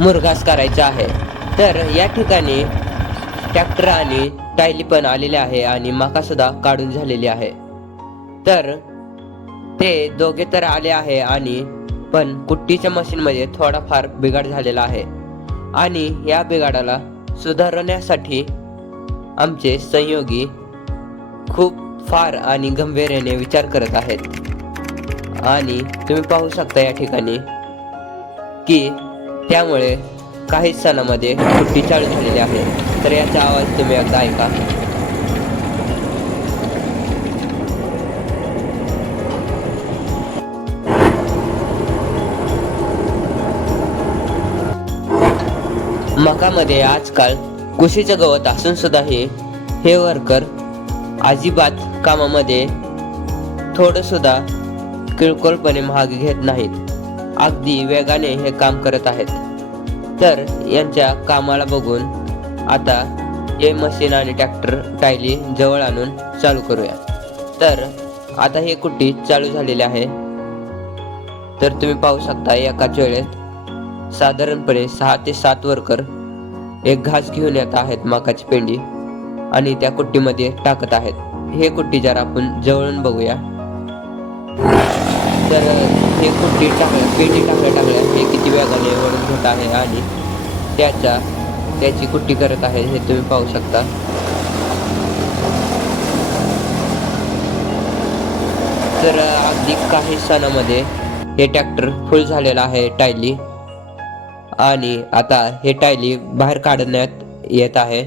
मुरघास करायचा आहे। तर या ठिकाणी ट्रॅक्टर आणि टायली पण आलेले आहे आणि मका सुद्धा काढून झालेली आहे। तर ते दोघे तर आले आहे आणि पण कुट्टीच्या मशीनमध्ये थोडाफार बिघाड झालेला आहे आणि या बिघाडाला सुधारण्यासाठी आमचे सहयोगी खूप फार आणि गंभीर्याने विचार करत आहेत आणि तुम्ही पाहू शकता या ठिकाणी की त्यामुळे काही सणामध्ये कुट्टी चालू झालेली आहे। तर याचा आवाज तुम्ही एकदा ऐका। मकामध्ये आजकाल कुशीचं गवत असून सुद्धा हे वर्कर अजिबात कामामध्ये थोडं सुद्धा किरकोळपणे भाग घेत नाहीत, अगदी वेगाने हे काम करत आहेत। तर यांच्या कामाला बघून आता हे मशीन आणि ट्रॅक्टर टायली जवळ आणून चालू करूया। तर आता हे कुट्टी चालू झालेली आहे। तर तुम्ही पाहू शकता एकाच वेळेत साधारणपणे 6 ते 7 वर्कर एक घास घेऊन येत आहेत मकाची पेंडी आणि त्या कुट्टीमध्ये टाकत आहेत। हे कुट्टी जर आपण जवळून बघूया तर हे कुट्टी पेंडी टाकल्या हे किती वेगाने वळून घेत आहे आणि त्याची कुट्टी करत आहे हे तुम्ही पाहू शकता। तर अगदी काही सणामध्ये हे ट्रॅक्टर फुल झालेला आहे टायली आणि आता हे टायली बाहेर काढण्यात येत आहे।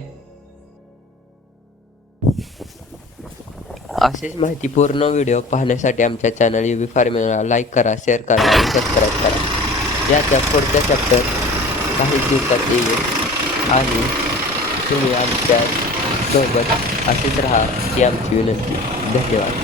असेच माहितीपूर्ण व्हिडिओ पाहण्यासाठी आमच्या चॅनल UV फार्मिंगला लाईक करा, शेअर करा आणि सबस्क्राईब करा। याचा पुढचा चॅप्टर काही दिवसात येईल आणि तुम्ही आमच्या सोबत असेच राहा ही आमची विनंती। धन्यवाद।